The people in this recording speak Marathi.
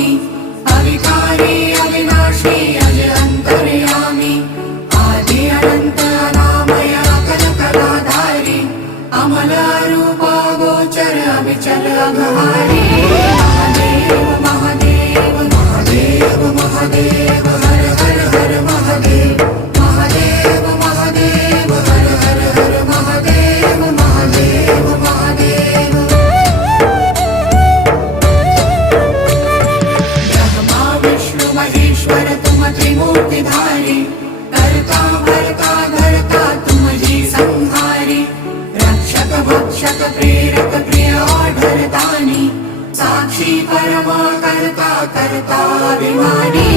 स्वामी अविकारी अविनाशी अज अंतर्यामी आदि अनंत अनामय अकल कलाधारी अमल रूप गोचर अविचल अघहारी महादेव महादेव महादेव महादेव हर हर हर महादेव महादेव महादेव हर हर हर महादेव महादेव महादेव ब्रह्मा विष्णु महेश्वर तुम त्रिमूर्तिधारी कर्ता भर्ता धर्ता तुम जी संहारी रक्षक भक्षक प्रेरक प्रिय आढरतानी साक्षी परमा कर्ता कर्ता अभिमानी